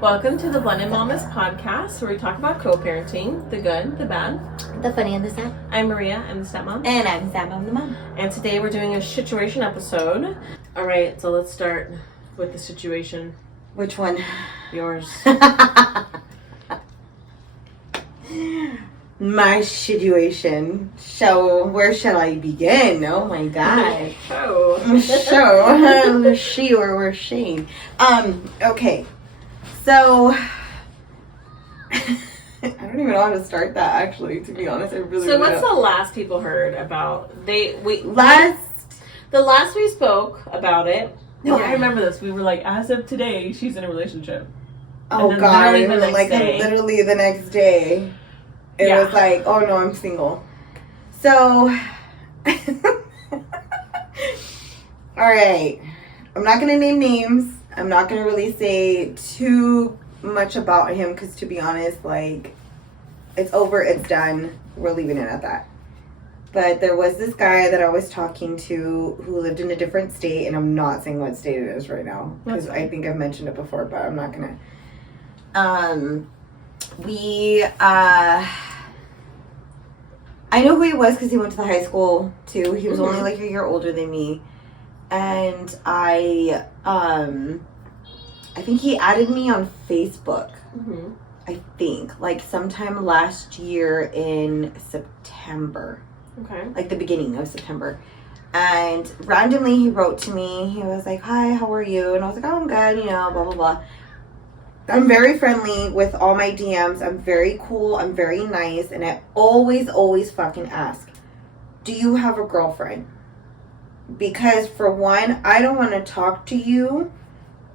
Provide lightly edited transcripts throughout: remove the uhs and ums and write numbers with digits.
Welcome to the Blended Mommas podcast, where we talk about co-parenting, the good, the bad, the funny, and the sad. I'm Maria, I'm the stepmom. And I'm Sam, I'm the mom. And today we're doing a situation episode. Alright, so let's start with the situation. Which one? Yours. My situation. Where shall I begin? Oh my god. She or she. Okay. So I don't even know how to start that, actually, to be honest. I really So what's the last people heard about? The last we spoke about it. No, I remember this. We were like, as of today, she's in a relationship. Oh god, it was like literally the next day. It was like, oh no, I'm single. So, alright. I'm not going to name names. I'm not going to really say too much about him because, to be honest, like, it's over, it's done. We're leaving it at that. But there was this guy that I was talking to who lived in a different state, and I'm not saying what state it is right now because I think I've mentioned it before, but I'm not going to. I know who he was because he went to the high school too. He was only like a year older than me, and I think he added me on Facebook. I think like sometime last year in September. Okay. Like the beginning of September. And randomly he wrote to me. He was like, "Hi, how are you?" And I was like, "Oh, I'm good, blah blah blah." I'm very friendly with all my DMs. I'm very cool. I'm very nice. And I always fucking ask, do you have a girlfriend? Because for one, I don't want to talk to you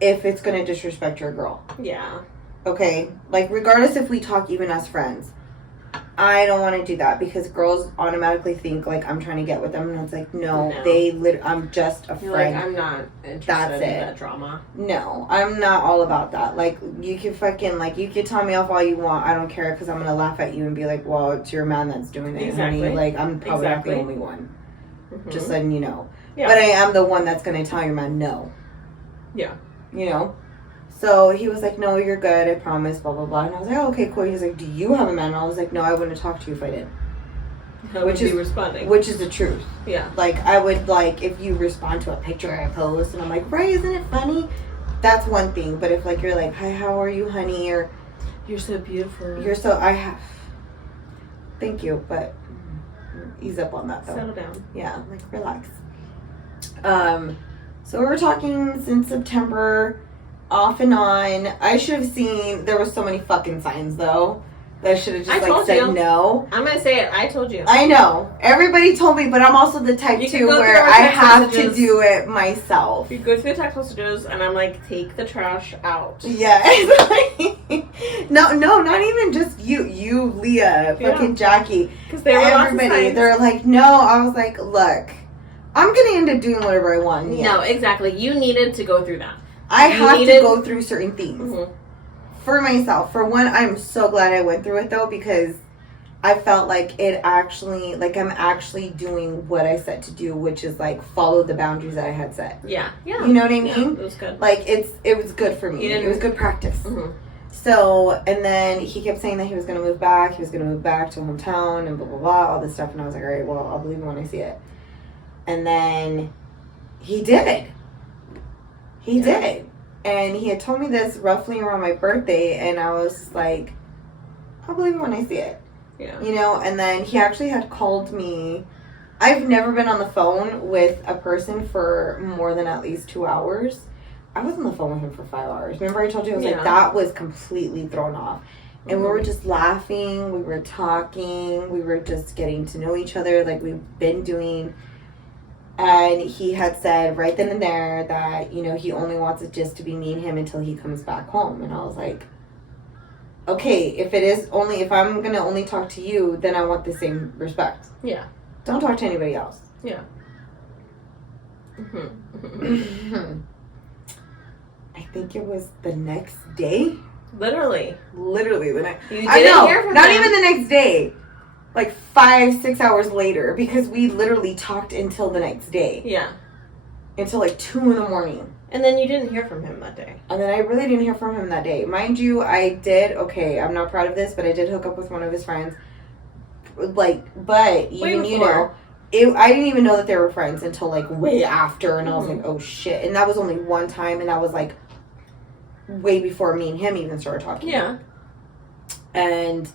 if it's going to disrespect your girl. Yeah. Okay? Like, regardless if we talk even as friends, I don't want to do that because girls automatically think, like, I'm trying to get with them. And it's like, no. I'm just a friend. Like, I'm not interested in that drama. No, I'm not all about that. Like, you can fucking, like, you can tell me off all you want. I don't care because I'm going to laugh at you and be like, well, it's your man that's doing it. Exactly. Honey. Like, I'm probably not the only one. Just letting you know. Yeah. But I am the one that's going to tell your man no. Yeah. So he was like, no, you're good, I promise, blah, blah, blah. And I was like, oh, okay, cool. He was like, do you have a man? And I was like, no, I wouldn't talk to you if I did. Which is responding. Which is the truth. Yeah. Like, I would, like, if you respond to a picture I post, and I'm like, right, isn't it funny? That's one thing. But if, like, you're like, hi, how are you, honey? Or, you're so beautiful. Thank you, but ease up on that, though. Settle down. Yeah, like, relax. So we were talking since September, off and on. I should have seen, there were so many fucking signs, though, that I should have just, said no. I'm going to say it. I told you. I know. Everybody told me, but I'm also the type, too, where I have to do it myself. You go through the text messages, and I'm like, take the trash out. Yeah. No, not even just you, Leah, fucking Jackie. Because they were everybody. They're like, no. I was like, look, I'm going to end up doing whatever I want. Yeah. No, exactly. You needed to go through that. I have to go through certain things for myself. For one, I'm so glad I went through it, though, because I felt like it actually, like, I'm actually doing what I set to do, which is, like, follow the boundaries that I had set. Yeah. You know what I mean? Yeah, it was good. Like, it was good for me. It was good practice. So, and then he kept saying that he was going to move back. He was going to move back to a hometown and blah, blah, blah, all this stuff. And I was like, all right, well, I'll believe it when I see it. And then he did. He did. And he had told me this roughly around my birthday, and I was like, I'll believe it when I see it. Yeah. And then he actually had called me. I've never been on the phone with a person for more than at least 2 hours. I was on the phone with him for 5 hours. Remember I told you? I was like, that was completely thrown off. And we were just laughing. We were talking. We were just getting to know each other like we've been doing. And he had said right then and there that, he only wants it just to be me and him until he comes back home. And I was like, okay, if I'm going to only talk to you, then I want the same respect. Yeah. Don't talk to anybody else. Yeah. I think it was the next day. Literally the next. You didn't hear from not him. Even the next day. Like 5-6 hours later, because we literally talked until the next day. Yeah. Until like 2 a.m. And then you didn't hear from him that day. And then I really didn't hear from him that day. Mind you, I'm not proud of this, but I did hook up with one of his friends. Like, but even, you know, I didn't even know that they were friends until, like, way after. And I was like, oh, shit. And that was only one time. And that was, like, way before me and him even started talking. Yeah. And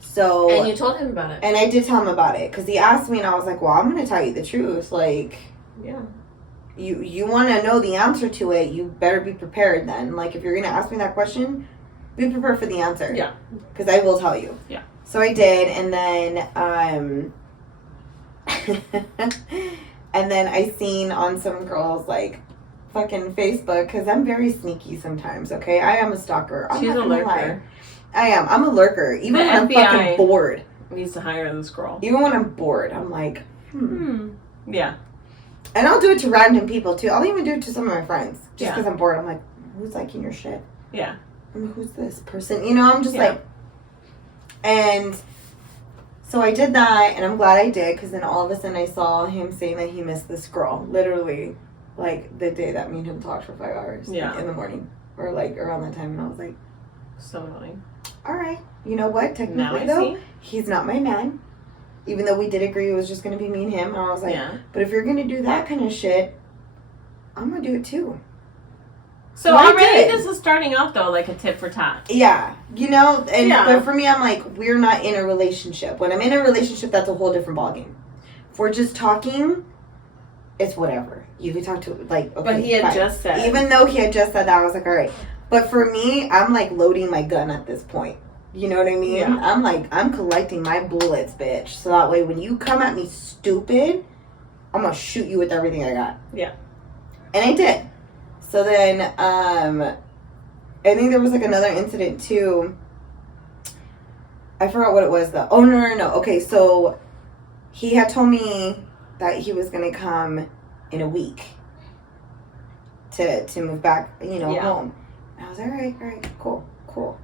so... And you told him about it. And I did tell him about it. Because he asked me, and I was like, well, I'm going to tell you the truth. Like... Yeah. You want to know the answer to it, you better be prepared then. Like, if you're going to ask me that question, be prepared for the answer. Yeah. Because I will tell you. Yeah. So I did, and then, and then I seen on some girls, like, fucking Facebook, because I'm very sneaky sometimes, okay? I am a stalker. She's a lurker. I am. I'm a lurker. Even when I'm fucking bored. Needs to hire this girl. Even when I'm bored, I'm like, Yeah. And I'll do it to random people, too. I'll even do it to some of my friends. Just because I'm bored. I'm like, who's liking your shit? Yeah. I mean, who's this person? You know, I'm just like... And so I did that, and I'm glad I did, because then all of a sudden I saw him saying that he missed this girl. Literally, like, the day that me and him talked for 5 hours. Yeah. In the morning. Or, like, around that time. And I was like... So annoying. All right. You know what? Technically, though, he's not my man. Even though we did agree it was just going to be me and him. And I was like, but if you're going to do that kind of shit, I'm going to do it too. So already this is starting off, though, like a tit for tat. Yeah. You know? And but for me, I'm like, we're not in a relationship. When I'm in a relationship, that's a whole different ballgame. If we're just talking, it's whatever. You can talk to, like, okay, but he had just said. Even though he had just said that, I was like, all right. But for me, I'm like loading my gun at this point. You know what I mean? Yeah. I'm like, I'm collecting my bullets, bitch. So that way when you come at me stupid, I'm going to shoot you with everything I got. Yeah. And I did. So then, I think there was like another incident too. I forgot what it was though. Oh, no. Okay, so he had told me that he was going to come in a week to move back, you know, home. And I was like, all right, cool.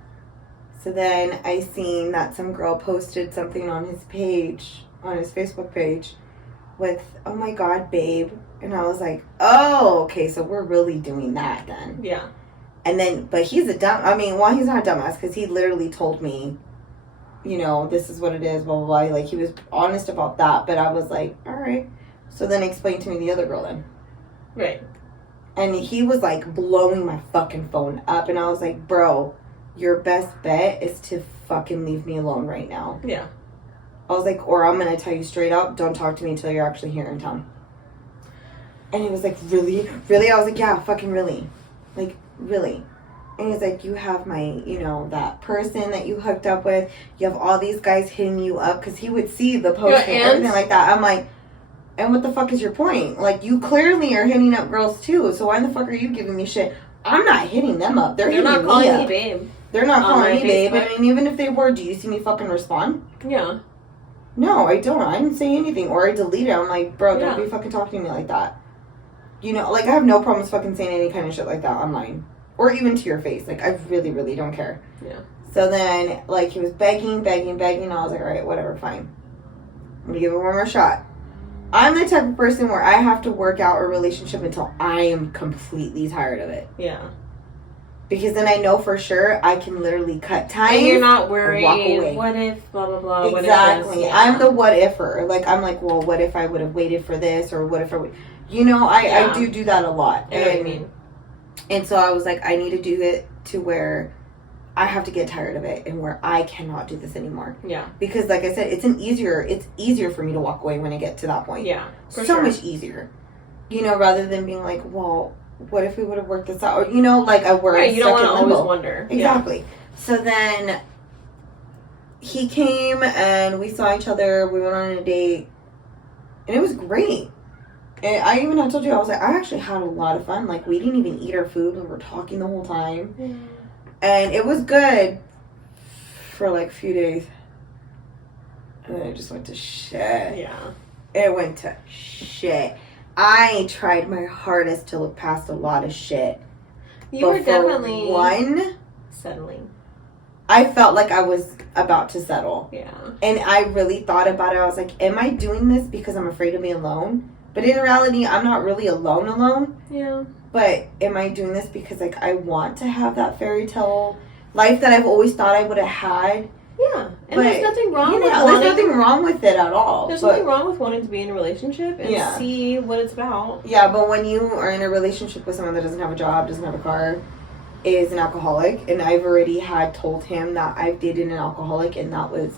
So then I seen that some girl posted something on his page, on his Facebook page, with, oh my God, babe. And I was like, oh, okay, so we're really doing that then. Yeah. And then, but he's he's not a dumbass, because he literally told me, you know, this is what it is, blah, blah, blah. Like, he was honest about that, but I was like, all right. So then explain to me the other girl then. Right. And he was like blowing my fucking phone up, and I was like, bro, your best bet is to fucking leave me alone right now. Yeah. I was like, or I'm going to tell you straight up, don't talk to me until you're actually here in town. And he was like, really? Really? I was like, yeah, fucking really. Like, really? And he's like, you have my, you know, that person that you hooked up with. You have all these guys hitting you up, because he would see the post and everything like that. I'm like, and what the fuck is your point? Like, you clearly are hitting up girls too, so why the fuck are you giving me shit? I'm not hitting them up. They're hitting me up. They're not calling me babe. They're not calling me babe. I mean, even if they were, do you see me fucking respond? Yeah. No, I don't. I didn't say anything. Or I delete it. I'm like, bro, don't be fucking talking to me like that. You know, like, I have no problems fucking saying any kind of shit like that online. Or even to your face. Like, I really, really don't care. Yeah. So then, like, he was begging. And I was like, all right, whatever, fine. I'm going to give it one more shot. I'm the type of person where I have to work out a relationship until I am completely tired of it. Yeah. Because then I know for sure I can literally cut ties. And you're not worried. Walk away. What if, blah, blah, blah. Exactly. What if I'm the what ifer. Like, I'm like, well, what if I would have waited for this? Or what if I would... You know, I do that a lot. I know what you mean. And so I was like, I need to do it to where I have to get tired of it and where I cannot do this anymore. Yeah. Because, like I said, it's easier for me to walk away when I get to that point. Yeah. So much easier. You know, rather than being like, well, what if we would have worked this out? Or, you know, like I worry. Right, you don't want to always wonder. Exactly. Yeah. So then he came and we saw each other. We went on a date. And it was great. And I even told you, I was like, I actually had a lot of fun. Like, we didn't even eat our food. We were talking the whole time. Mm. And it was good for, like, a few days. And then it just went to shit. Yeah. It went to shit. I tried my hardest to look past a lot of shit. You were definitely... settling. I felt like I was about to settle. Yeah. And I really thought about it. I was like, am I doing this because I'm afraid of being alone? But in reality, I'm not really alone. Yeah. but am I doing this because, like, I want to have that fairy tale life that I've always thought I would have had? Yeah, and there's nothing wrong with there's nothing wrong with it at all. There's nothing wrong with wanting to be in a relationship and see what it's about. Yeah, but when you are in a relationship with someone that doesn't have a job, doesn't have a car, is an alcoholic, and I've already had told him that I've dated an alcoholic, and that was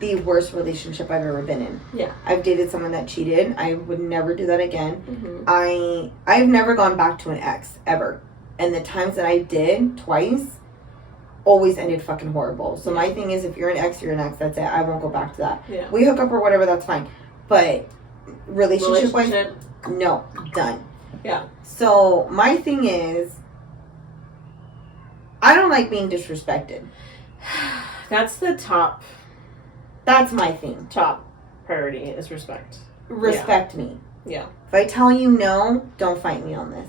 the worst relationship I've ever been in. Yeah. I've dated someone that cheated. I would never do that again. Mm-hmm. I've never gone back to an ex, ever. And the times that I did, twice, always ended fucking horrible. So my thing is, if you're an ex, you're an ex. That's it. I won't go back to that. Yeah. We hook up or whatever, that's fine. But relationship-wise, no, done. Yeah. So my thing is, I don't like being disrespected. That's the top. That's my thing. Top priority is respect. Respect me. Yeah. If I tell you no, don't fight me on this.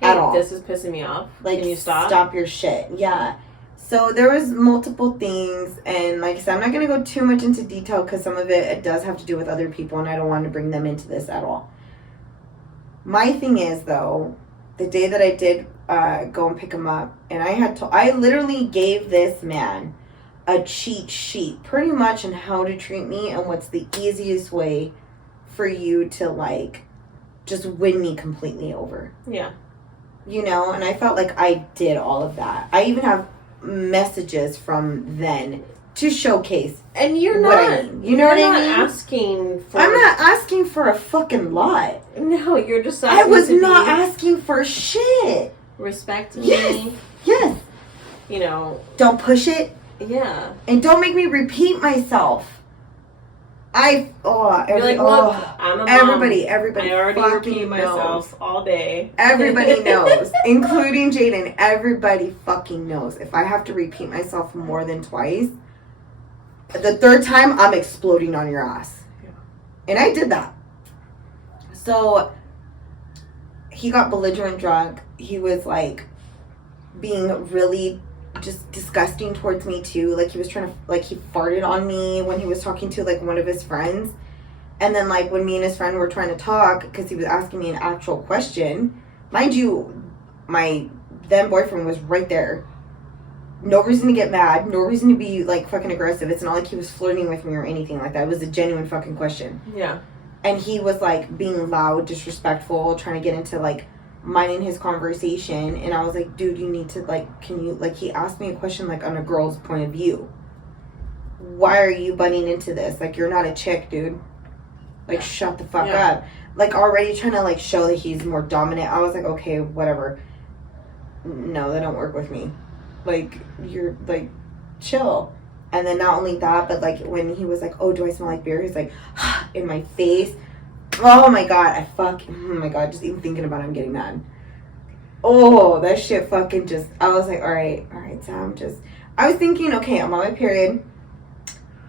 Hey, at all. This is pissing me off. Like, can you stop? Stop your shit. Yeah. So there was multiple things, and like I said, I'm not going to go too much into detail because some of it does have to do with other people, and I don't want to bring them into this at all. My thing is, though, the day that I did go and pick him up, and I literally gave this man a cheat sheet pretty much on how to treat me and what's the easiest way for you to, like, just win me completely over. Yeah. You know, and I felt like I did all of that. I even have messages from then to showcase. And you're not, what I mean. You know what I mean? Asking for. I'm not asking for a fucking lot. No, you're just asking. I was not asking for shit. Respect me. Yes. You know. Don't push it. Yeah. And don't make me repeat myself. I'm a mom. Everybody I already repeat myself all day. Everybody knows, including Jaden. Everybody fucking knows. If I have to repeat myself more than twice, the third time I'm exploding on your ass. Yeah. And I did that. So he got belligerent drunk. He was like being really just disgusting towards me too. Like he was trying to, like, he farted on me when he was talking to like one of his friends. And then like when me and his friend were trying to talk, because he was asking me an actual question, mind you, my then boyfriend was right there. No reason to get mad, no reason to be like fucking aggressive. It's not like he was flirting with me or anything like that. It was a genuine fucking question. Yeah. And he was like being loud, disrespectful, trying to get into like minding his conversation. And I was like, dude, you need to, like, can you, like, he asked me a question like on a girl's point of view. Why are you butting into this? Like, you're not a chick, dude. Like, shut the fuck up. Like, already trying to like show that he's more dominant. I was like, okay, whatever. No, that don't work with me. Like, you're like, chill. And then not only that, but like when he was like, oh, do I smell like beer? He's like, in my face. Oh my god, oh my god, just even thinking about it, I'm getting mad. Oh, that shit fucking just, I was like, alright, Sam, I was thinking, okay, I'm on my period.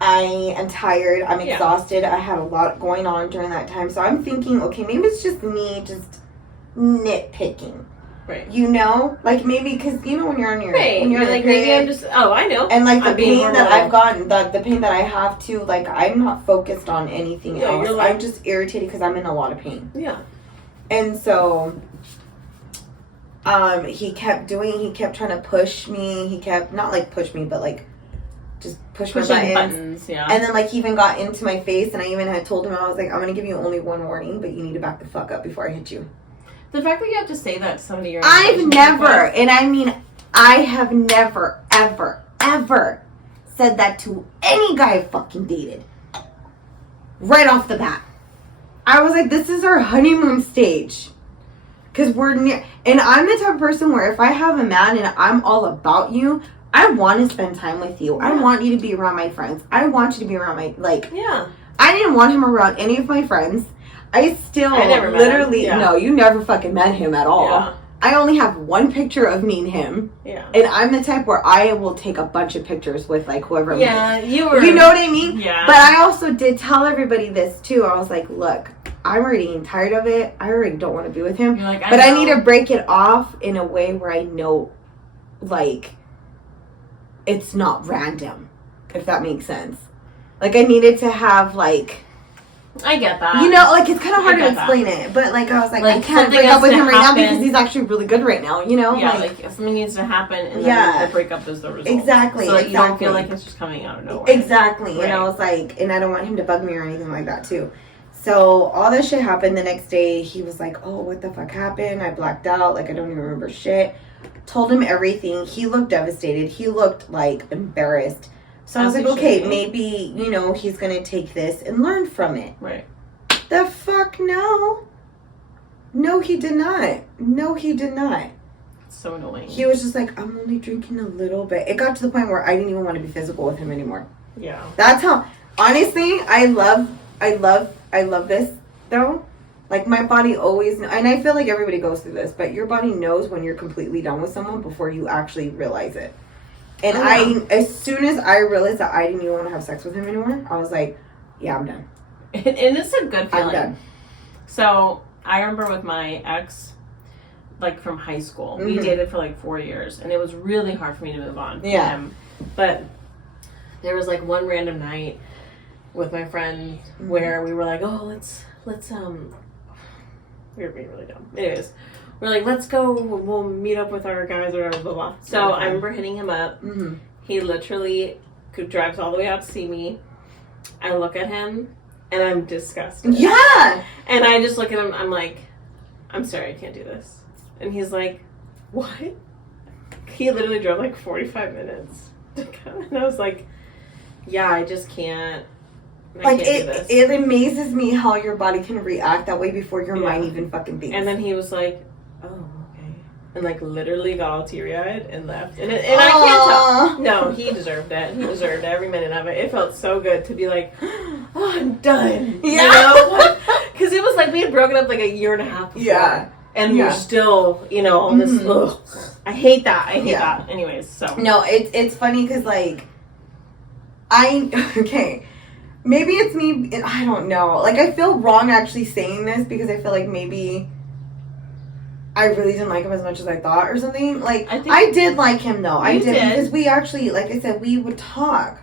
I am tired, I'm exhausted, I had a lot going on during that time. So I'm thinking, okay, maybe it's just me just nitpicking. Right. You know? Like maybe, because you know when you're on your, when you're like, period, maybe I'm just, I know. And like the pain that I've gotten, the pain that I have too, like I'm not focused on anything else. Like, I'm just irritated because I'm in a lot of pain. Yeah. And so, he kept trying to push me. He kept, not like push me, but like just push my buttons. Yeah. And then like he even got into my face, and I even had told him, I was like, I'm going to give you only one warning, but you need to back the fuck up before I hit you. The fact that you have to say that to somebody you're I've never, and I mean, I have never, ever, ever said that to any guy I fucking dated. Right off the bat. I was like, this is our honeymoon stage. Because we're near, and I'm the type of person where if I have a man and I'm all about you, I want to spend time with you. Yeah. I want you to be around my friends. I want you to be around my, like, yeah. I didn't want him around any of my friends. I never literally, no, you never fucking met him at all. Yeah. I only have one picture of me and him. Yeah. And I'm the type where I will take a bunch of pictures with like whoever I'm with. You were. You know what I mean? Yeah. But I also did tell everybody this too. I was like, look, I'm already tired of it. I already don't want to be with him. You're like, I need to break it off in a way where I know, like, it's not random, if that makes sense. Like, I needed to have, like, I get that. You know, like, it's kind of hard to explain it. But, like, I was like I can't break up with him right now because he's actually really good right now, you know? Yeah, like something needs to happen and then the breakup is the result. Exactly. So that you don't feel like it's just coming out of nowhere. Exactly. Right. And I was like, and I don't want him to bug me or anything like that, too. So, all this shit happened. The next day, he was like, oh, what the fuck happened? I blacked out. Like, I don't even remember shit. Told him everything. He looked devastated. He looked, like, embarrassed. So, I was like, okay, maybe, you know, he's going to take this and learn from it. Right. The fuck no. No, he did not. No, he did not. So annoying. He was just like, I'm only drinking a little bit. It got to the point where I didn't even want to be physical with him anymore. Yeah. That's how, honestly, I love this, though. Like, my body always, and I feel like everybody goes through this, but your body knows when you're completely done with someone before you actually realize it. And as soon as I realized that I didn't even want to have sex with him anymore, I was like, yeah, I'm done. And it's a good feeling. I'm done. So, I remember with my ex, like, from high school, we dated for, like, 4 years, and it was really hard for me to move on from him. But there was, like, one random night with my friend where we were like, oh, let's we were being really dumb. Anyways, we're like, let's go, we'll meet up with our guys or blah, blah, blah. So I remember hitting him up. He literally drives all the way out to see me. I look at him, and I'm disgusted. Yeah! And I just look at him, I'm like, I'm sorry, I can't do this. And he's like, what? He literally drove like 45 minutes to come. And I was like, yeah, I just can't. Like, it amazes me how your body can react that way before your mind even fucking thinks. And then he was like, oh, okay. And, like, literally got all teary-eyed and left. And I can't tell. No, he deserved it. He deserved every minute of it. It felt so good to be like, oh, I'm done. Yeah. You know? Because it was like we had broken up like a year and a half before. Yeah. And we're still, you know, on this, ugh. I hate that. I hate that. Anyways, so. No, it's funny because, like, okay. Maybe it's me, I don't know. Like, I feel wrong actually saying this because I feel like maybe I really didn't like him as much as I thought or something. Like, I did like him, though. I did. Because we actually, like I said, we would talk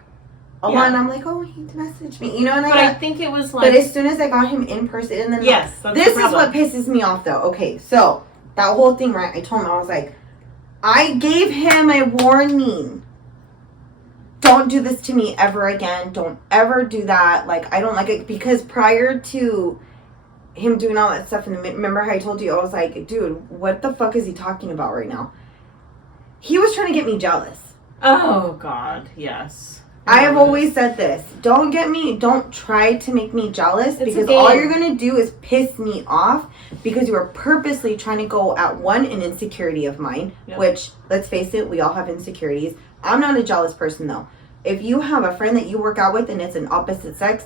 a lot. And I'm like, oh, he messaged me. You know, and I think it was like... But as soon as I got him in person, and then... Yes, this is what pisses me off, though. Okay, so, that whole thing, right? I told him, I was like, I gave him a warning. Don't do this to me ever again. Don't ever do that. Like, I don't like it. Because prior to him doing all that stuff, and remember how I told you, I was like, dude, what the fuck is he talking about right now? He was trying to get me jealous. Oh, God. Yes. I have always said this. Don't try to make me jealous because all you're going to do is piss me off because you are purposely trying to go at an insecurity of mine, which, let's face it, we all have insecurities. I'm not a jealous person, though. If you have a friend that you work out with and it's an opposite sex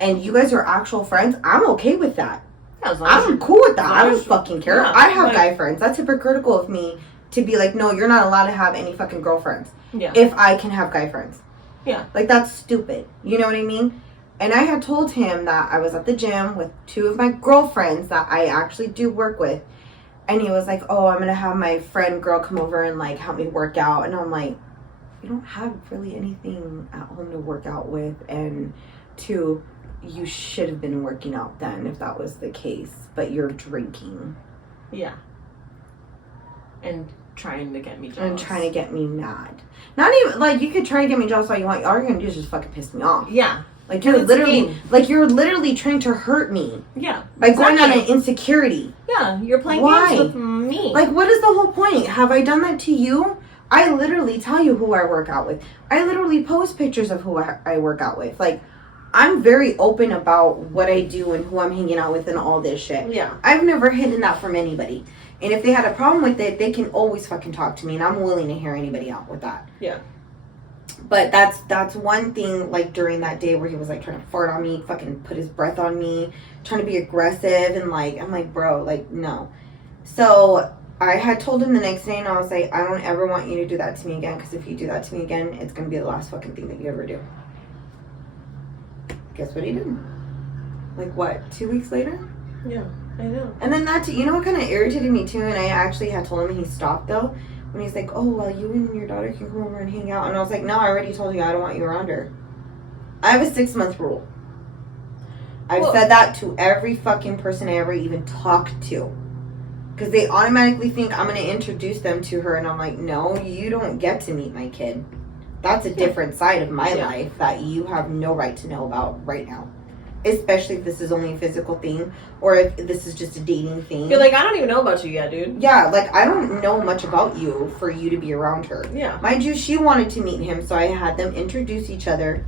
and you guys are actual friends, I'm okay with that. I'm cool with that. I don't fucking care. Yeah, I have guy friends. That's hypocritical of me to be like, no, you're not allowed to have any fucking girlfriends. Yeah. If I can have guy friends. Yeah. Like, that's stupid. You know what I mean? And I had told him that I was at the gym with 2 of my girlfriends that I actually do work with. And he was like, oh, I'm going to have my friend girl come over and, like, help me work out. And I'm like, you don't have really anything at home to work out with. And 2, you should have been working out then if that was the case. But you're drinking. Yeah. And trying to get me jealous. And trying to get me mad. Not even, like, you could try to get me jealous all you want. All you're going to do is just fucking piss me off. Yeah. Like, you're literally trying to hurt me. Yeah. By going on an insecurity. Yeah, you're playing games with me. Like, what is the whole point? Have I done that to you? I literally tell you who I work out with. I literally post pictures of who I work out with. Like, I'm very open about what I do and who I'm hanging out with and all this shit. Yeah. I've never hidden that from anybody. And if they had a problem with it, they can always fucking talk to me. And I'm willing to hear anybody out with that. Yeah. But that's one thing, like, during that day where he was, like, trying to fart on me, fucking put his breath on me, trying to be aggressive. And, like, I'm like, bro, like, no. So I had told him the next day, and I was like, I don't ever want you to do that to me again. Because if you do that to me again, it's going to be the last fucking thing that you ever do. Guess what he did? Like, what, 2 weeks later? Yeah, I know. And then you know what kind of irritated me too? And I actually had told him, and he stopped though. When he's like, oh, well, you and your daughter can come over and hang out. And I was like, no, I already told you I don't want you around her. I have a 6-month rule. I've said that to every fucking person I ever even talked to. Because they automatically think I'm going to introduce them to her. And I'm like, no, you don't get to meet my kid. That's a different side of my life that you have no right to know about right now. Especially if this is only a physical thing. Or if this is just a dating thing. You're like, I don't even know about you yet, dude. Yeah, like, I don't know much about you for you to be around her. Yeah. Mind you, she wanted to meet him. So I had them introduce each other.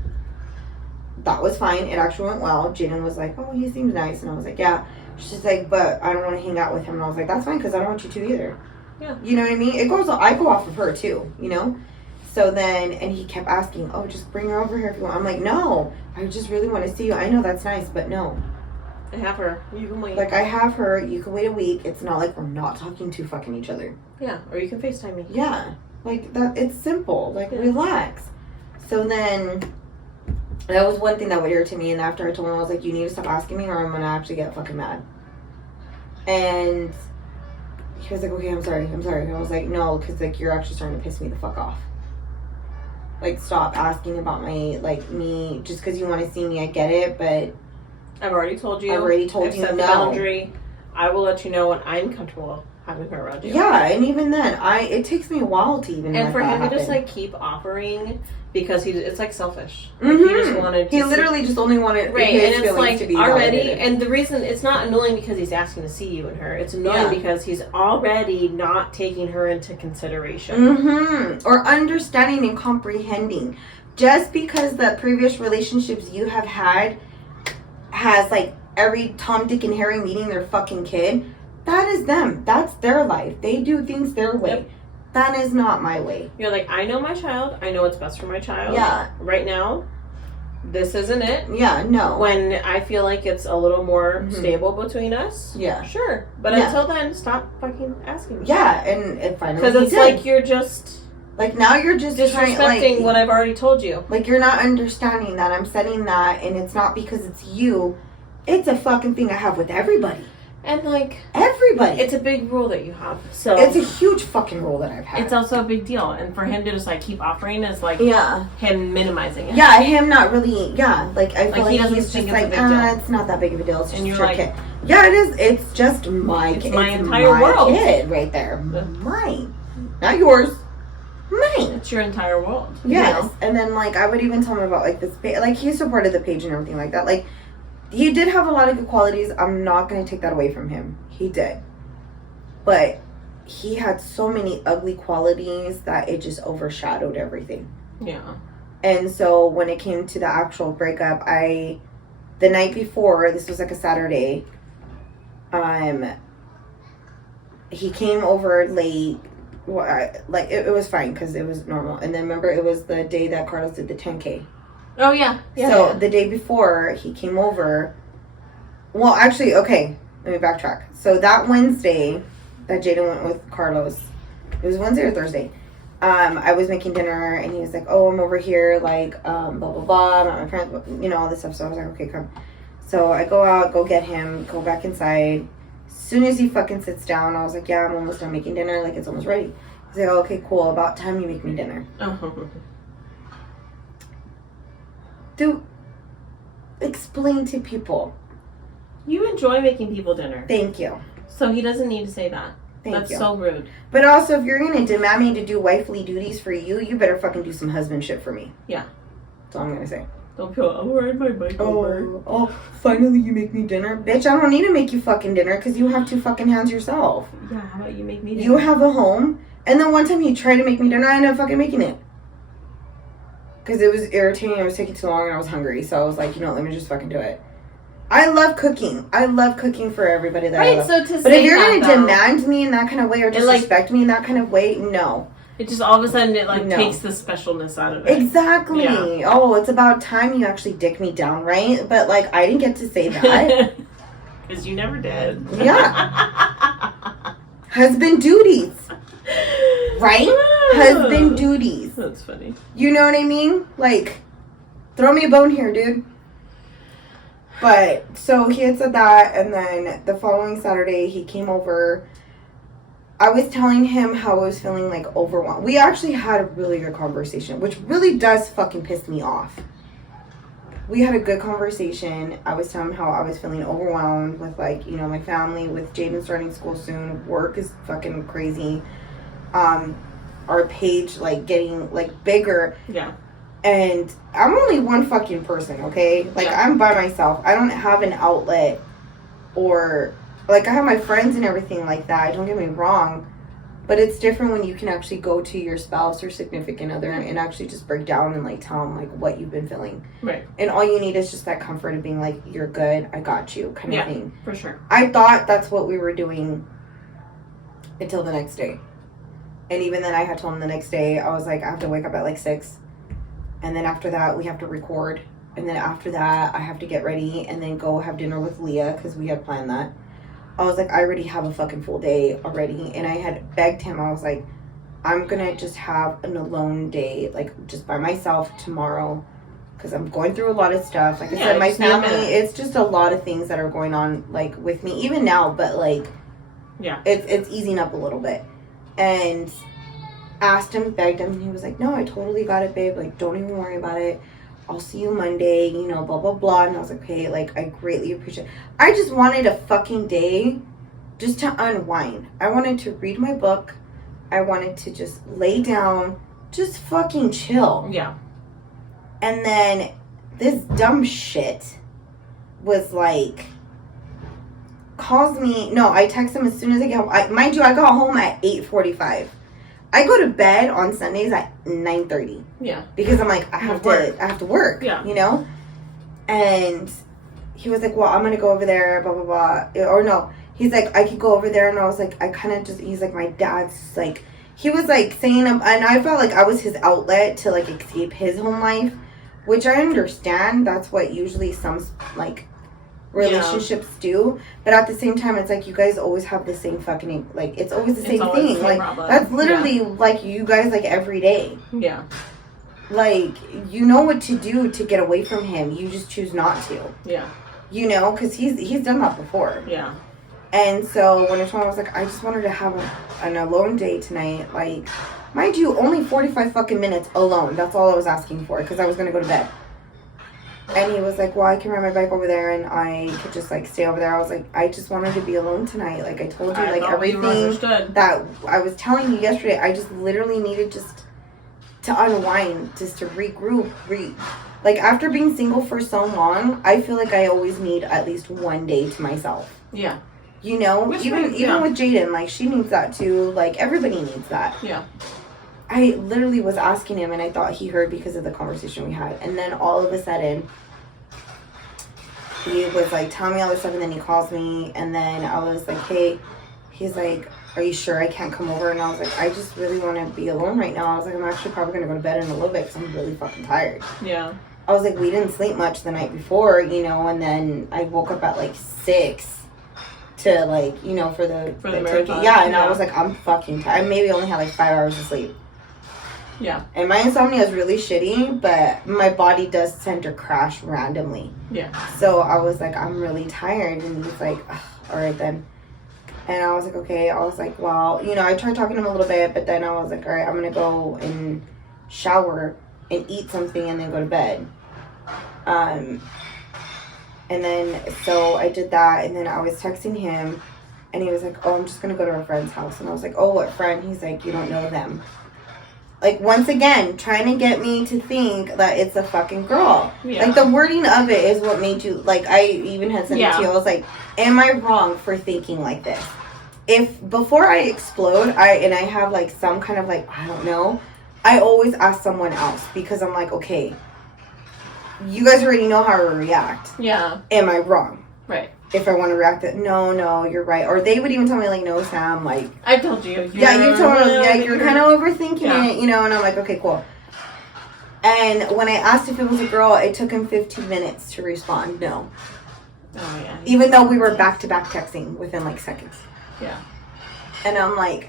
That was fine. It actually went well. Jaden was like, oh, he seems nice. And I was like, yeah. She's like, but I don't want to hang out with him. And I was like, that's fine, because I don't want you to either. Yeah. You know what I mean? I go off of her, too, you know? So then, and he kept asking, oh, just bring her over here if you want. I'm like, no, I just really want to see you. I know that's nice, but no. I have her. You can wait. Like, I have her. You can wait a week. It's not like we're not talking to fucking each other. Yeah, or you can FaceTime me. Yeah. Like, that. It's simple. Like, relax. So then... That was one thing that would irritate me, and after I told him, I was like, you need to stop asking me or I'm going to actually get fucking mad. And he was like, okay, I'm sorry. And I was like, no, because, like, you're actually starting to piss me the fuck off. Like, stop asking about my, like, me, just because you want to see me, I get it, but... I've already told you. I've set the boundary. I will let you know when I'm comfortable having her around you. Yeah, and even then, it takes me a while to even and for him to just, like, keep offering... Because it's like selfish. Like, he just wanted to He literally just only wanted his and it's like to be already. validated. And the reason it's not annoying because he's asking to see you and her. It's annoying because he's already not taking her into consideration or understanding and comprehending. Just because the previous relationships you have had has like every Tom, Dick, and Harry meeting their fucking kid. That is them. That's their life. They do things their way. Yep. That is not my way. You're like, I know my child. I know what's best for my child. Yeah. Right now, this isn't it. Yeah, no. When I feel like it's a little more stable between us. Yeah. Sure. But until then, stop fucking asking me. Yeah, and finally because it's like you're just... Like, now you're just disrespecting what I've already told you. Like, you're not understanding that I'm setting that, and it's not because it's you. It's a fucking thing I have with everybody. And, like... Everybody. It's a big rule that you have. So it's a huge fucking rule that I've had. It's also a big deal. And for him to just, like, keep offering is, like... Yeah. Him minimizing it. Yeah, him not really... Yeah. Like, I feel like he's just like, it's not that big of a deal. It's just your kid. Yeah, it is. It's just my kid. It's my entire world. Kid right there. Mine. Not yours. Mine. It's your entire world. Yes. You know? And then, like, I would even tell him about, like, this... Like, he supported the page and everything like that. Like... He did have a lot of good qualities. I'm not going to take that away from him. He did. But he had so many ugly qualities that it just overshadowed everything. Yeah. And so when it came to the actual breakup, the night before, this was like a Saturday, he came over late. Well, it was fine because it was normal. And then remember, it was the day that Carlos did the 10K. Oh, yeah. So the day before, he came over. Well, actually, okay, let me backtrack. So that Wednesday that Jaden went with Carlos, it was Wednesday or Thursday, I was making dinner, and he was like, oh, I'm over here, like, blah, blah, blah, I'm at my parents, you know, all this stuff. So I was like, okay, come. So I go out, go get him, go back inside. As soon as he fucking sits down, I was like, yeah, I'm almost done making dinner. Like, it's almost ready. He's like, oh, okay, cool. About time you make me dinner. Dude, explain to people. You enjoy making people dinner. Thank you. So he doesn't need to say that. That's so rude. But also, if you're going to demand me to do wifely duties for you, you better fucking do some husband shit for me. Yeah. That's all I'm going to say. Don't feel, I'll ride my bike over. Oh, finally you make me dinner? Bitch, I don't need to make you fucking dinner because you have two fucking hands yourself. Yeah, how about you make me dinner? You have a home. And then one time he tried to make me dinner, I ended up fucking making it. Because it was irritating, it was taking too long, and I was hungry. So I was like, you know, let me just fucking do it. I love cooking. I love cooking for everybody that I love. But if you're going to demand me in that kind of way or disrespect me in that kind of way, no. It just all of a sudden, it takes the specialness out of it. Exactly. Yeah. Oh, it's about time you actually dick me down, right? But, like, I didn't get to say that. Because you never did. Yeah. Husband duties. Right? Husband duties. That's funny. You know what I mean? Like, throw me a bone here, dude. But, so he had said that, and then the following Saturday, he came over. I was telling him how I was feeling, like, overwhelmed. We actually had a really good conversation, which really does fucking piss me off. we had a good conversation. I was telling him how I was feeling overwhelmed with, like, you know, my family, with Jaden starting school soon. Work is fucking crazy. Our page, like, getting, like, bigger. Yeah. And I'm only one fucking person, okay? Like, I'm by myself. I don't have an outlet or, like, I have my friends and everything like that. Don't get me wrong. But it's different when you can actually go to your spouse or significant other and actually just break down and, like, tell them, like, what you've been feeling. Right. And all you need is just that comfort of being like, you're good, I got you, kind of thing. For sure. I thought that's what we were doing until the next day. And even then, I had told him the next day, I was like, I have to wake up at, like, 6. And then after that, we have to record. And then after that, I have to get ready and then go have dinner with Leah because we had planned that. I was like, I already have a fucking full day already. And I had begged him, I was like, I'm going to just have an alone day, like, just by myself tomorrow. Because I'm going through a lot of stuff. Like I said, my family, it's just a lot of things that are going on, like, with me. Even now, but, like, it's easing up a little bit. And asked him, begged him, and he was like, no, I totally got it, babe. Like, don't even worry about it. I'll see you Monday, you know, blah, blah, blah. And I was like, okay, like, I greatly appreciate it. I just wanted a fucking day just to unwind. I wanted to read my book. I wanted to just lay down, just fucking chill. Yeah. And then this dumb shit was like, calls me. No, I text him as soon as I get home. Mind you, I got home at 8:45. I go to bed on Sundays at 9:30. Yeah. Because I'm like, I have to work. Yeah. You know? And he was like, well, I'm going to go over there, blah, blah, blah. Or no, he's like, I could go over there. And I was like, I kind of just, he's like, my dad's like, he was like saying, and I felt like I was his outlet to, like, escape his home life, which I understand. That's what usually some, like, relationships do. But at the same time, it's like, you guys always have the same fucking, like, it's always the same thing. The same like, problem. That's literally, like, you guys, like, every day. Yeah. Like, you know what to do to get away from him. You just choose not to. Yeah. You know, because he's done that before. Yeah. And so when I told him, I was like, I just wanted to have an alone day tonight. Like, mind you, only 45 fucking minutes alone. That's all I was asking for, because I was going to go to bed. And he was like, well, I can ride my bike over there and I could just, like, stay over there. I was like, I just wanted to be alone tonight. Like, I told you, like, everything that I was telling you yesterday. I just literally needed just to unwind, just to regroup. Like, after being single for so long, I feel like I always need at least one day to myself. Yeah. You know? Even with Jaden, like, she needs that too. Like, everybody needs that. Yeah. I literally was asking him, and I thought he heard because of the conversation we had. And then all of a sudden, he was like telling me all this stuff, and then he calls me, and then I was like, hey, he's like, are you sure I can't come over? And I was like, I just really want to be alone right now. I was like, I'm actually probably going to go to bed in a little bit because I'm really fucking tired. Yeah. I was like, we didn't sleep much the night before, you know, and then I woke up at like 6 to, like, you know, for the marathon. Yeah, and I was like, I'm fucking tired. I maybe only had like 5 hours of sleep. Yeah. And my insomnia is really shitty, but my body does tend to crash randomly. Yeah. So I was like, I'm really tired. And he's like, all right then. And I was like, okay. I was like, well, you know, I tried talking to him a little bit, but then I was like, all right, I'm going to go and shower and eat something and then go to bed. And then, so I did that, and then I was texting him, and he was like, oh, I'm just going to go to a friend's house. And I was like, oh, what friend? He's like, you don't know them. Like, once again, trying to get me to think that it's a fucking girl. Yeah. Like, the wording of it is what made you, like, I even had sent it to you. I was like, am I wrong for thinking like this? If, before I explode, and I have, like, some kind of, like, I don't know, I always ask someone else. Because I'm like, okay, you guys already know how to react. Yeah. Am I wrong? Right. If I want to react that, no, you're right. Or they would even tell me, like, no, Sam, like... I told you. You told me, like, you're kind of overthinking it, you know, and I'm like, okay, cool. And when I asked if it was a girl, it took him 15 minutes to respond, no. Oh, yeah. Even though we were back-to-back texting within, like, seconds. Yeah. And I'm like...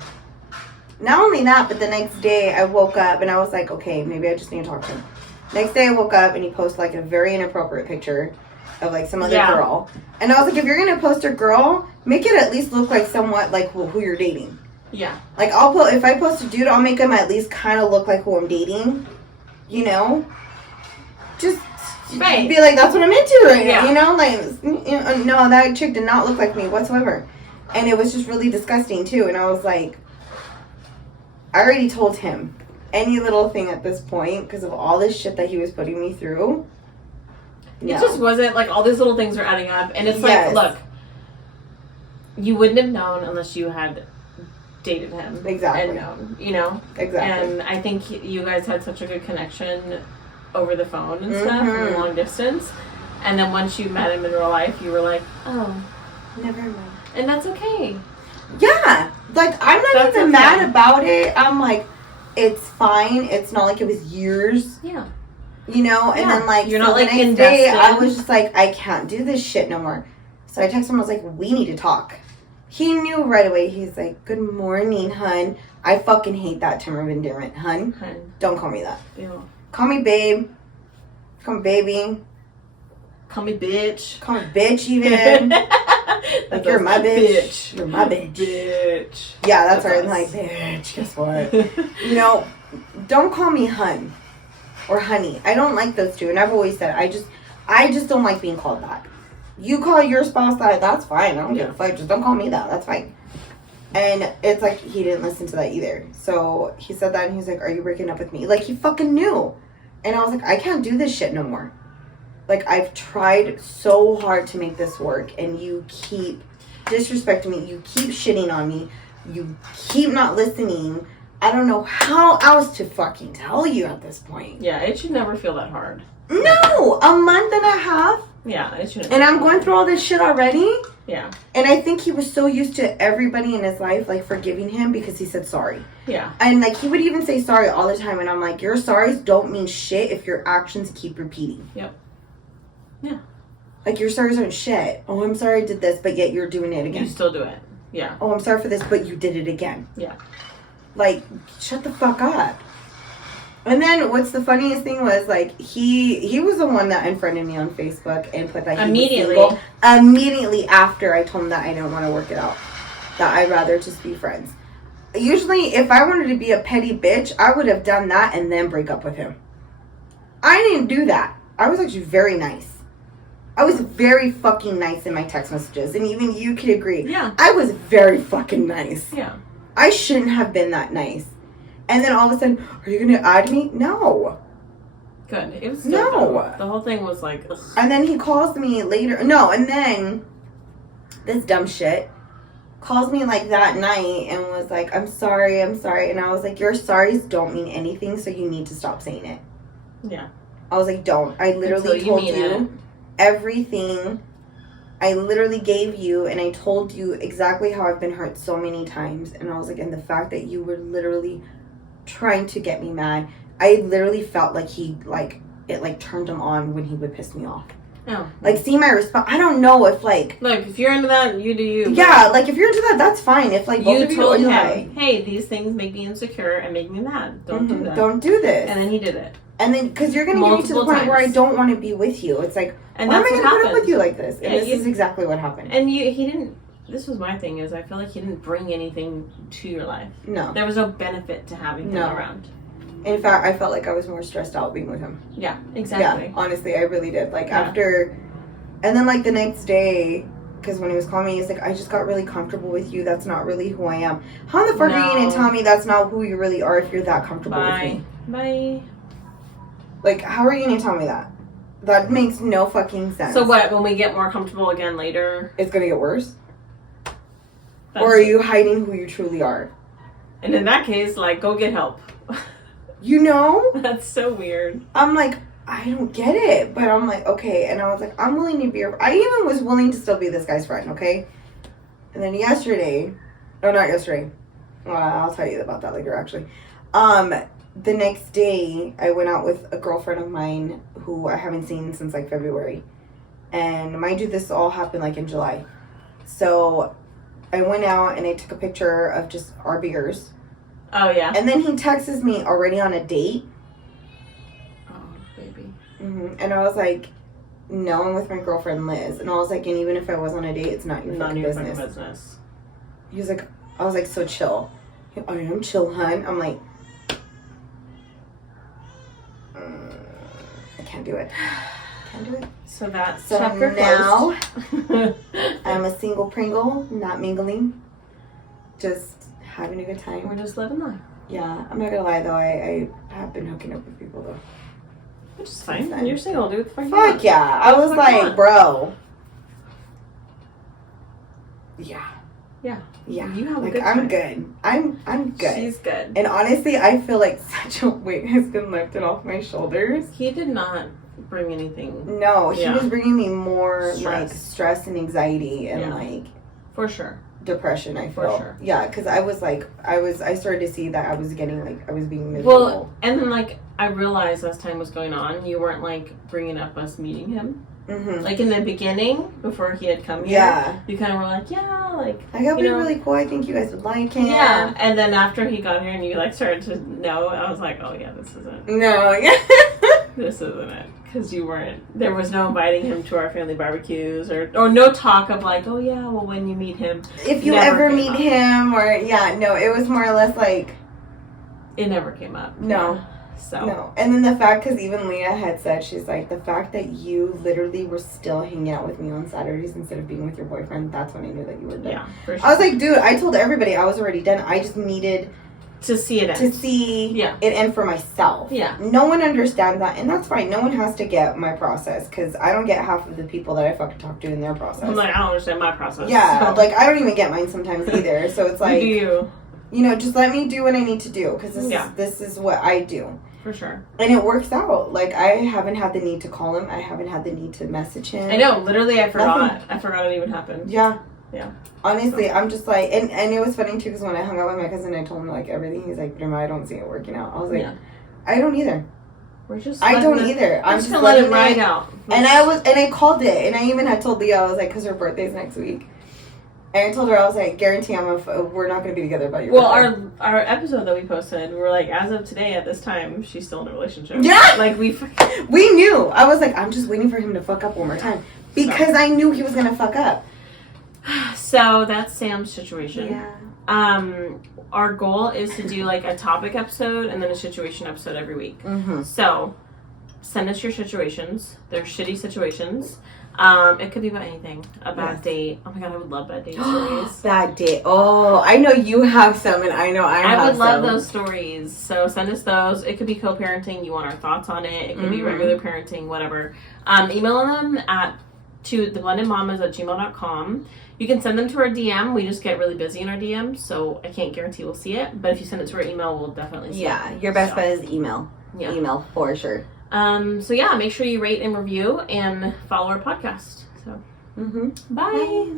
Not only that, but the next day I woke up and I was like, okay, maybe I just need to talk to him. Next day I woke up and he posted, like, a very inappropriate picture of, like, some other girl. And I was like, if you're going to post a girl, make it at least look like somewhat like who you're dating. Yeah. Like, if I post a dude, I'll make him at least kind of look like who I'm dating. You know? Just Right. Be like, that's what I'm into right now. You know, like, no, that chick did not look like me whatsoever. And it was just really disgusting, too. And I was like, I already told him any little thing at this point because of all this shit that he was putting me through. No. It just wasn't, like, all these little things are adding up. And it's like, look, you wouldn't have known unless you had dated him. Exactly. And known, you know? Exactly. And I think you guys had such a good connection over the phone and stuff, from long distance. And then once you met him in real life, you were like, oh. Never mind. And that's okay. Yeah. Like, I'm not even mad about it. I'm like, it's fine. It's not like it was years. Yeah. You know? And then, like, you're not, the like, next day, I was just like, I can't do this shit no more. So I texted him. I was like, we need to talk. He knew right away. He's like, good morning, hun. I fucking hate that term of endearment. Hun. Don't call me that. Ew. Call me babe. Call me baby. Call me bitch. Call me bitch even. Like, you're my bitch. You're my bitch. Bitch. Yeah, that's right. I'm like, bitch, guess what? You know, don't call me hun or honey. I don't like those two. And I've always said, I just don't like being called that. You call your spouse that, that's fine. I don't give a fuck. Just don't call me that. That's fine. And it's like, he didn't listen to that either. So he said that and he's like, are you breaking up with me? Like, he fucking knew. And I was like, I can't do this shit no more. Like, I've tried so hard to make this work, and you keep disrespecting me. You keep shitting on me. You keep not listening. I don't know how else to fucking tell you at this point. Yeah, it should never feel that hard. No! A month and a half? Yeah, it shouldn't. And I'm going through all this shit already? Yeah. And I think he was so used to everybody in his life, like, forgiving him because he said sorry. Yeah. And, like, he would even say sorry all the time, and I'm like, your sorries don't mean shit if your actions keep repeating. Yep. Yeah. Like, your sorries aren't shit. Oh, I'm sorry I did this, but yet you're doing it again. You still do it. Yeah. Oh, I'm sorry for this, but you did it again. Yeah. Like, shut the fuck up. And then what's the funniest thing was, like, he was the one that unfriended me on Facebook and put that he was single. Immediately after I told him that I didn't want to work it out. That I'd rather just be friends. Usually, if I wanted to be a petty bitch, I would have done that and then break up with him. I didn't do that. I was actually very nice. I was very fucking nice in my text messages. And even you could agree. Yeah. I was very fucking nice. Yeah. I shouldn't have been that nice. And then all of a sudden, are you going to add me? No. Good. It was still dumb. The whole thing was like, ugh. And then he calls me later. No, and then this dumb shit calls me like that night and was like, I'm sorry. And I was like, your sorries don't mean anything, so you need to stop saying it. Yeah. I was like, don't. I literally told you everything. I literally gave you, and I told you exactly how I've been hurt so many times. And I was like, and the fact that you were literally trying to get me mad, I literally felt like it turned him on when he would piss me off. Oh. Like, see my response. I don't know if, like... Look, if you're into that, you do you. Yeah, like, if you're into that, that's fine. If, like, both of you told him, hey, these things make me insecure and make me mad. Don't do that. Don't do this. And then he did it. And then, because you're going to get me to the point where I don't want to be with you. It's like, and why am I that's going to put up with you like this? And this is exactly what happened. And he didn't... This was my thing, is I feel like he didn't bring anything to your life. No. There was no benefit to having him around. In fact, I felt like I was more stressed out being with him. Yeah, exactly. Yeah, honestly, I really did. Like, after... And then, like, the next day, because when he was calling me, he's like, I just got really comfortable with you. That's not really who I am. How the fuck are you going to tell me that's not who you really are if you're that comfortable with me? Bye. Like, how are you going to tell me that? That makes no fucking sense. So what, when we get more comfortable again later? It's going to get worse? Or are you hiding who you truly are? And in that case, like, go get help. You know? That's so weird. I'm like, I don't get it. But I'm like, okay. And I was like, I'm willing to be I even was willing to still be this guy's friend, okay? And then yesterday, oh, not yesterday. Well, I'll tell you about that later, actually. The next day, I went out with a girlfriend of mine who I haven't seen since, like, February. And mind you, this all happened, like, in July. So I went out and I took a picture of just our beers. Oh, yeah. And then he texts me already on a date. Oh, baby. Mm-hmm. And I was like, no, I'm with my girlfriend Liz. And I was like, and even if I was on a date, it's not your fucking business. He was like, I was like, so chill. I am chill, hun. I'm like, I can't do it. Can't do it. So that's so chapter now I'm a single Pringle, not mingling, just having a good time. We're just living life. Yeah, I'm not gonna lie though, I have been hooking up with people though. Which is fine. You're single, dude. Fuck yeah. I was like, bro. Yeah. Yeah. Yeah. You have like, a good time. I'm good. She's good. And honestly, I feel like such a weight has been lifted off my shoulders. He did not bring anything. No, he was bringing me more stress and anxiety and like for sure depression. I feel for sure. Yeah, because I started to see that I was getting like I was being miserable. Well, and then like I realized as time was going on, you weren't like bringing up us meeting him. Mm-hmm. Like in the beginning, before he had come here, you kind of were like, yeah, like I hope he's really cool. I think you guys would like him. Yeah, and then after he got here and you like started to know, I was like, oh yeah, this isn't. No, yeah, this isn't it. Because you weren't, there was no inviting him to our family barbecues or no talk of like, oh yeah, well when you meet him. If you ever meet him or, no, it was more or less like. It never came up. No. Yeah. So. No. And then the fact, because even Leah had said, she's like, the fact that you literally were still hanging out with me on Saturdays instead of being with your boyfriend, that's when I knew that you were done. Yeah, for sure. I was like, dude, I told everybody I was already done. I just needed to see it end. To see it end for myself. Yeah. No one understands that, and that's fine. No one has to get my process, because I don't get half of the people that I fucking talk to in their process. I'm like, I don't understand my process. Yeah, like, I don't even get mine sometimes either, so it's like, just let me do what I need to do, because this is what I do. For sure. And it works out. Like, I haven't had the need to call him. I haven't had the need to message him. I know. Literally, I forgot. Nothing. I forgot it even happened. Yeah. Yeah. Honestly, I'm just like, and it was funny too, because when I hung out with my cousin, I told him like everything. He's like, Grandma, I don't see it working out. I was like, I don't either. I don't either. I'm just letting it ride out. And I called it, and I even had told Leah, I was like, because her birthday's next week. And I told her, I was like, guarantee we're not going to be together by your birthday. Our episode that we posted, we were like, as of today, at this time, she's still in a relationship. Yeah! Like, we knew. I was like, I'm just waiting for him to fuck up one more time. Because I knew he was going to fuck up. So, that's Sam's situation. Yeah. Our goal is to do, like, a topic episode and then a situation episode every week. Mm-hmm. So, send us your situations. They're shitty situations. It could be about anything. A bad date. Oh my god, I would love bad date stories. Bad date. Oh, I know you have some, and I know I have some. I would love those stories. So send us those. It could be co-parenting. You want our thoughts on it. It could be regular parenting, whatever. Email them to theblendedmommas@gmail.com. You can send them to our DM. We just get really busy in our DM, so I can't guarantee we'll see it. But if you send it to our email, we'll definitely see it. Yeah, your best bet is email. Yeah. Email, for sure. So yeah, make sure you rate and review and follow our podcast. So, bye.